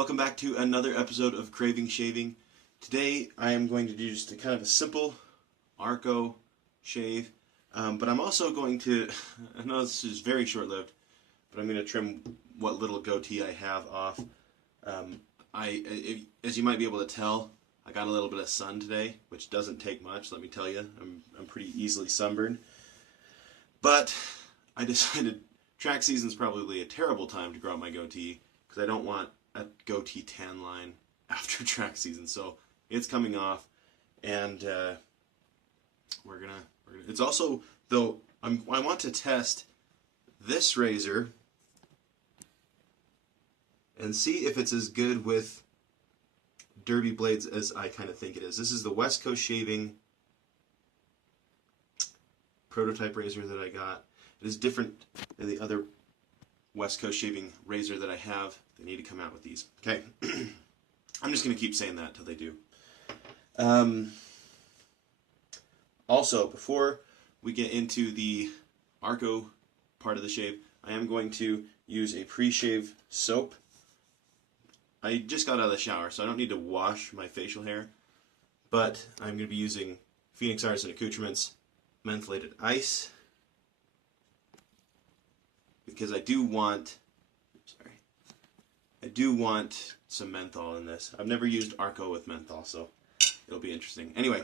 welcome back to another episode of Craving Shaving. Today I am going to do just a kind of a simple Arko shave, but I'm also going to, I know this is very short-lived, but I'm going to trim what little goatee I have off. As you might be able to tell, I got a little bit of sun today, which doesn't take much, let me tell you. I'm pretty easily sunburned. But I decided track season's probably a terrible time to grow out my goatee, because I don't want a goatee tan line after track season. So it's coming off, and we're gonna. It's also, though, I want to test this razor and see if it's as good with derby blades as I kind of think it is. This is the West Coast Shaving prototype razor that I got. It is different than the other West Coast Shaving razor that I have. They need to come out with these. Okay. I'm just going to keep saying that until they do. Also, before we get into the Arko part of the shave, I am going to use a pre-shave soap. I just got out of the shower, so I don't need to wash my facial hair, but I'm going to be using Phoenix Artisan Accoutrements Mentholated Ice, because I do want some menthol in this. I've never used Arko with menthol, so it'll be interesting. Anyway,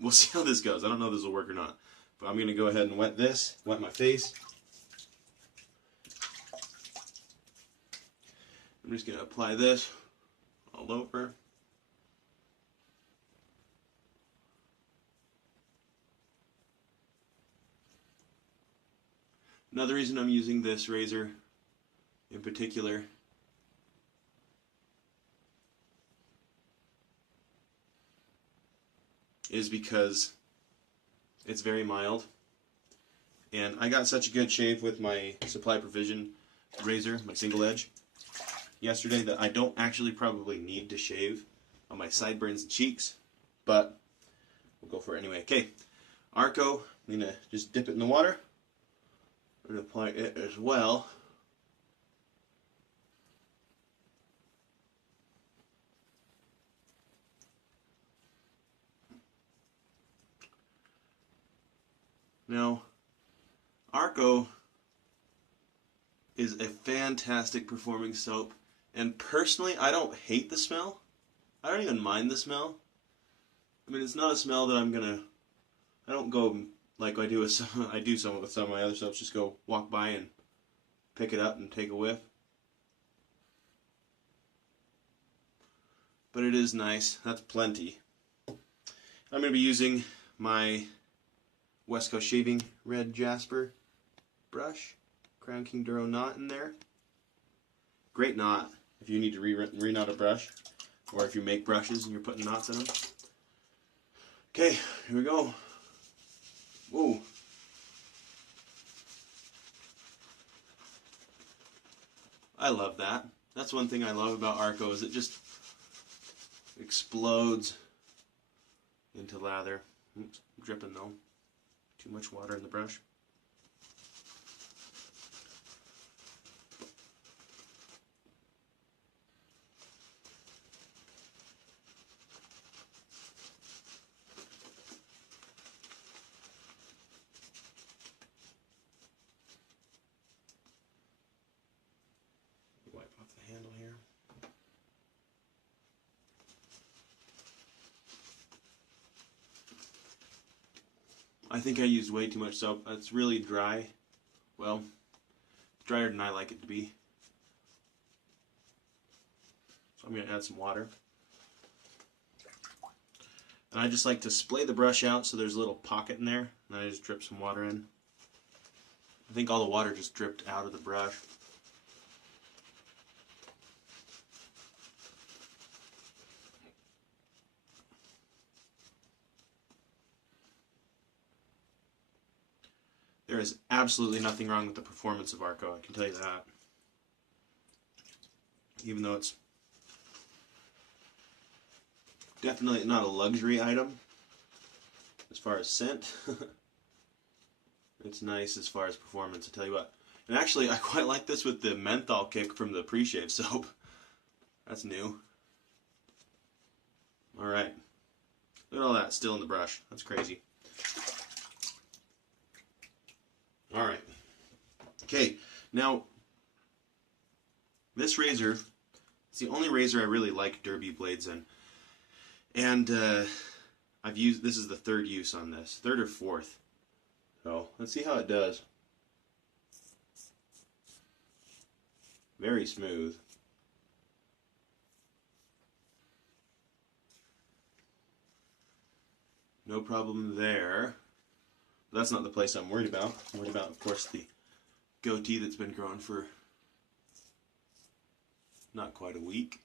we'll see how this goes. I don't know if this will work or not, but I'm going to go ahead and wet my face. I'm just going to apply this all over. Another reason I'm using this razor in particular is because it's very mild, and I got such a good shave with my Supply Provision razor, my single edge, yesterday that I don't actually probably need to shave on my sideburns and cheeks, but we'll go for it anyway. Okay, Arko, I'm going to just dip it in the water and apply it as well. Now, Arko is a fantastic performing soap, and personally, I don't hate the smell. I don't even mind the smell. I mean, it's not a smell that I don't go like I do with some of my other soaps, just go walk by and pick it up and take a whiff. But it is nice. That's plenty. I'm going to be using my West Coast Shaving Red Jasper brush. Crown King Duro knot in there. Great knot if you need to re-knot a brush, or if you make brushes and you're putting knots in them. Okay, here we go. Whoa. I love that. That's one thing I love about Arko, is it just explodes into lather. Oops, I'm dripping though. Too much water in the brush. Wipe off the handle here. I think I used way too much soap. It's really dry. Well, drier than I like it to be. So I'm going to add some water. And I just like to splay the brush out so there's a little pocket in there, and I just drip some water in. I think all the water just dripped out of the brush. There is absolutely nothing wrong with the performance of Arko, I can tell you that. Even though it's definitely not a luxury item as far as scent. It's nice as far as performance, I tell you what. And actually, I quite like this with the menthol kick from the pre-shave soap. That's new. Alright. Look at all that still in the brush. That's crazy. Alright. Okay, now this razor, it's the only razor I really like derby blades in. And I've used, this is the third use on this, third or fourth. So let's see how it does. Very smooth. No problem there. But that's not the place I'm worried about. I'm worried about, of course, the goatee that's been growing for not quite a week.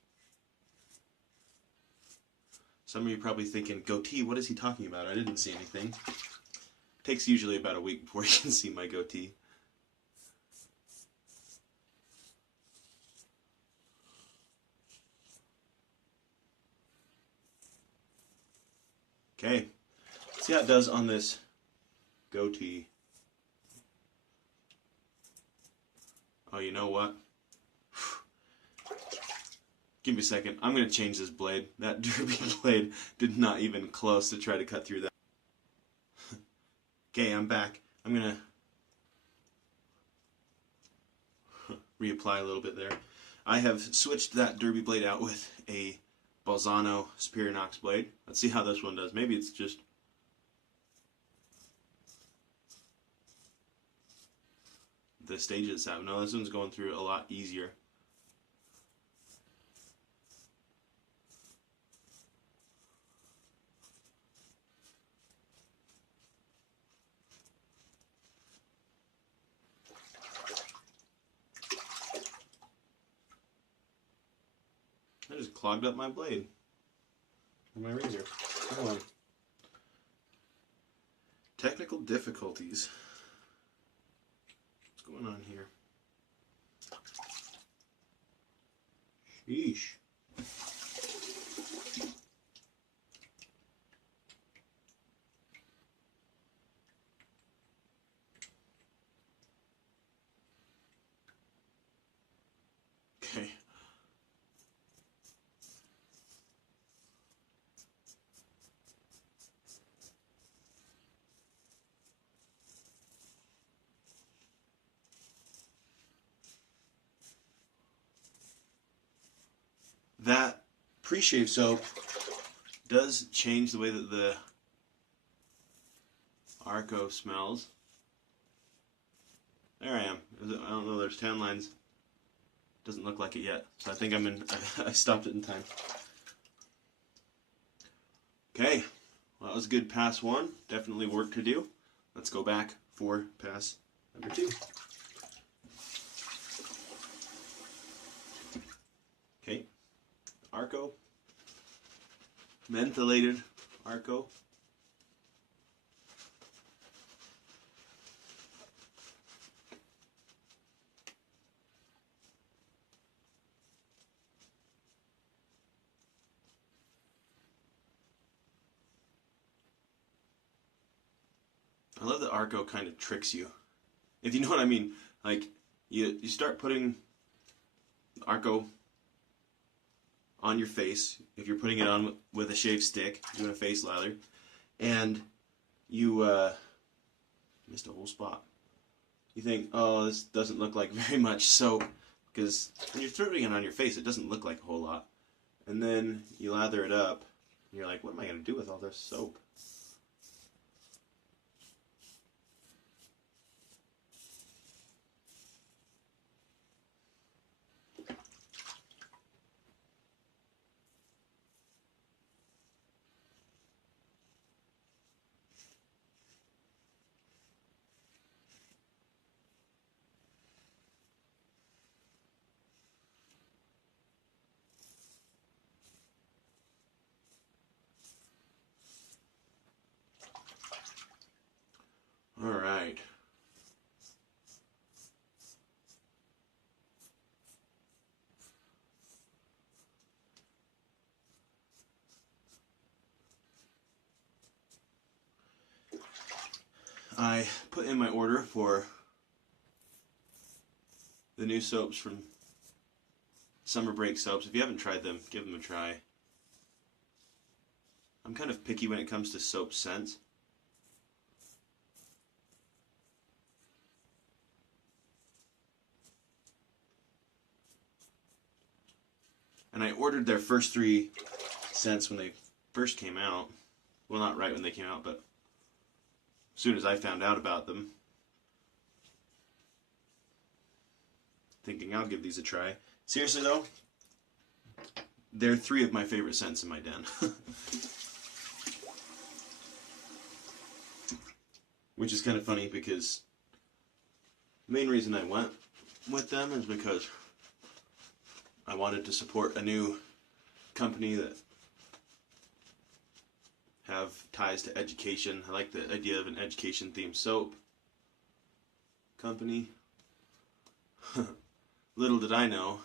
Some of you are probably thinking, goatee, what is he talking about? I didn't see anything. It takes usually about a week before you can see my goatee. Okay, let's see how it does on this goatee. Oh, you know what? Give me a second. I'm going to change this blade. That derby blade did not even close to try to cut through that. Okay, I'm back. I'm going to reapply a little bit there. I have switched that derby blade out with a Balzano Superior Knox blade. Let's see how this one does. Maybe it's just the stage it's at. No, this one's going through a lot easier. I just clogged up my blade. And my razor. Hold on. Technical difficulties. What's going on here? Sheesh. Okay. That pre-shave soap does change the way that the Arko smells. There I am. I don't know, there's tan lines. Doesn't look like it yet. So I think I'm in, I stopped it in time. Okay, well, that was a good pass one. Definitely work to do. Let's go back for pass number 2. Okay, Arko, mentholated Arko. I love that Arko kind of tricks you, if you know what I mean. Like, you start putting Arko on your face, if you're putting it on with a shave stick, doing a face lather, and you missed a whole spot. You think, oh, this doesn't look like very much soap, because when you're throwing it on your face, it doesn't look like a whole lot. And then you lather it up, and you're like, what am I going to do with all this soap? All right. I put in my order for the new soaps from summer break soaps. If you haven't tried them, give them a try. I'm kind of picky when it comes to soap scents. And I ordered their first 3 scents when they first came out. Well, not right when they came out, but as soon as I found out about them. Thinking I'll give these a try. Seriously though, they're 3 of my favorite scents in my den. Which is kind of funny because the main reason I went with them is because I wanted to support a new company that have ties to education. I like the idea of an education themed soap company. Little did I know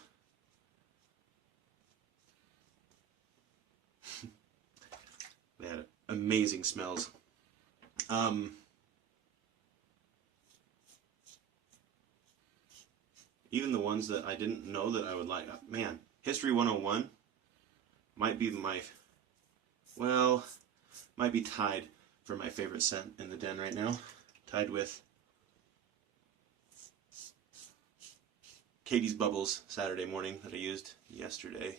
they had amazing smells. Even the ones that I didn't know that I would like. Man, History 101 might be might be tied for my favorite scent in the den right now. Tied with Katie's Bubbles Saturday Morning that I used yesterday.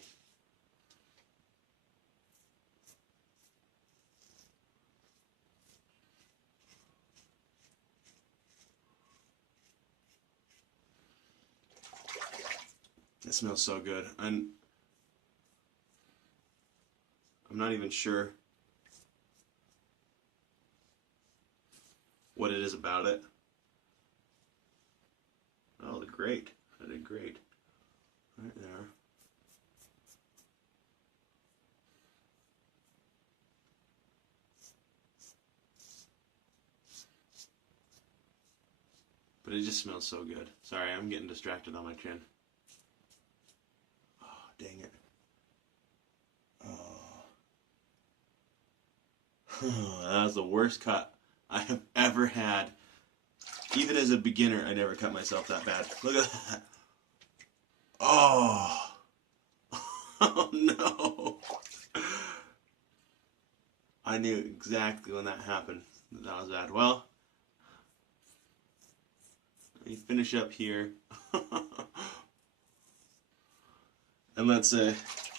It smells so good. And I'm not even sure what it is about it. Oh, they're great. I did great. Right there. But it just smells so good. Sorry, I'm getting distracted on my chin. Oh, dang it. Oh. That was the worst cut I have ever had. Even as a beginner, I never cut myself that bad. Look at that. Oh. Oh no. I knew exactly when that happened that was bad. Well, let me finish up here. And let's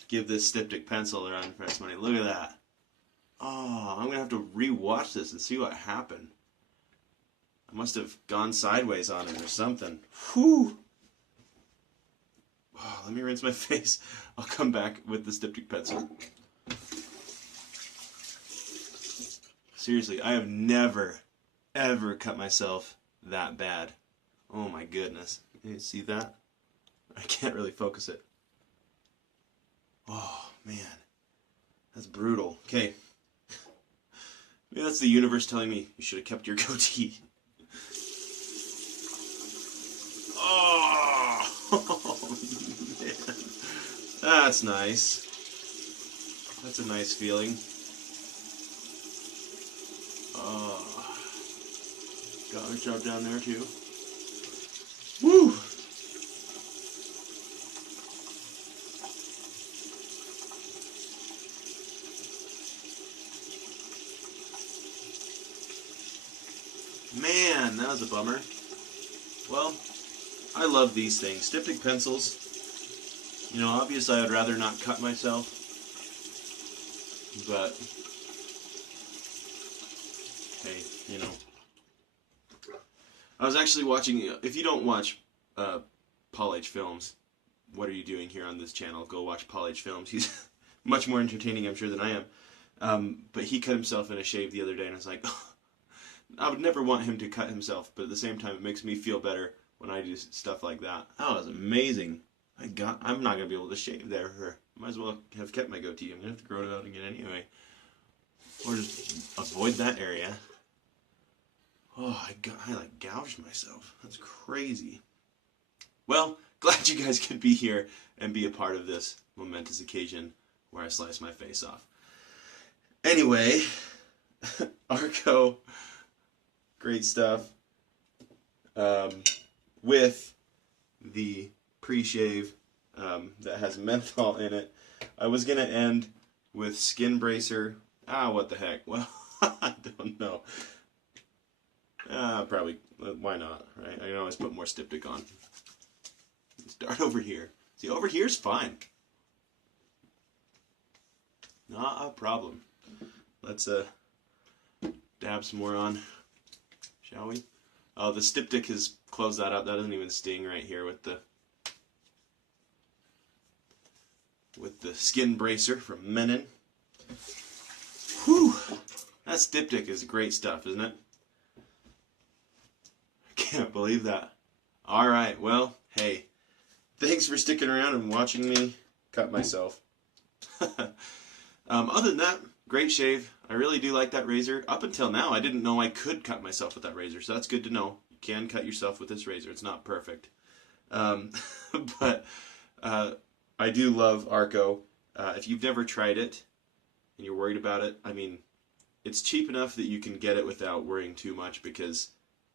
give this styptic pencil a run for its money. Look at that. Oh, I'm going to have to re-watch this and see what happened. I must have gone sideways on it or something. Whew. Oh, let me rinse my face. I'll come back with the styptic pencil. Seriously, I have never, ever cut myself that bad. Oh my goodness. Can you see that? I can't really focus it. Oh, man. That's brutal. Okay. Maybe that's the universe telling me you should have kept your goatee. Oh, man. That's nice. That's a nice feeling. Oh. Got my job down there too. Woo! Man, that was a bummer. Well, I love these things. Styptic pencils. You know, obviously I would rather not cut myself. But, hey, you know. I was actually watching, if you don't watch Paul H. Films, what are you doing here on this channel? Go watch Paul H. Films. He's much more entertaining, I'm sure, than I am. But he cut himself in a shave the other day, and I was like, I would never want him to cut himself, but at the same time, it makes me feel better when I do stuff like that. That was amazing. I'm not going to be able to shave there. Might as well have kept my goatee. I'm going to have to grow it out again anyway. Or just avoid that area. Oh, I like gouged myself. That's crazy. Well, glad you guys could be here and be a part of this momentous occasion where I slice my face off. Anyway, Arko, great stuff. With the pre-shave that has menthol in it. I was going to end with Skin Bracer. What the heck? Well, I don't know. Probably, why not, right? I can always put more styptic on. Start over here. See, over here's fine. Not a problem. Let's dab some more on, shall we? Oh, the styptic has closed that up. That doesn't even sting right here with the Skin Bracer from Menon. Whew! That styptic is great stuff, isn't it? I can't believe that. Alright, well, hey. Thanks for sticking around and watching me cut myself. Other than that, great shave. I really do like that razor. Up until now, I didn't know I could cut myself with that razor, so that's good to know. You can cut yourself with this razor. It's not perfect. But I do love Arko. If you've never tried it and you're worried about it, I mean, it's cheap enough that you can get it without worrying too much because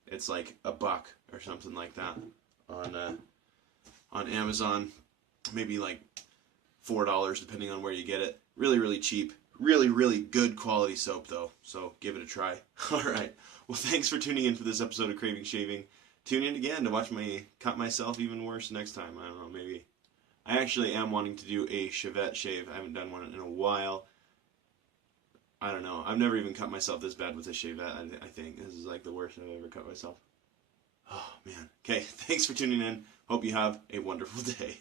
it's like $1 or something like that on Amazon. Maybe like $4 depending on where you get it. Really, really cheap. Really, really good quality soap though, so give it a try. Alright, well thanks for tuning in for this episode of Craving Shaving. Tune in again to watch me cut myself even worse next time. I don't know, maybe. I actually am wanting to do a Chevette shave. I haven't done one in a while. I don't know. I've never even cut myself this bad with a Chevette, I think. This is like the worst I've ever cut myself. Oh, man. Okay, thanks for tuning in. Hope you have a wonderful day.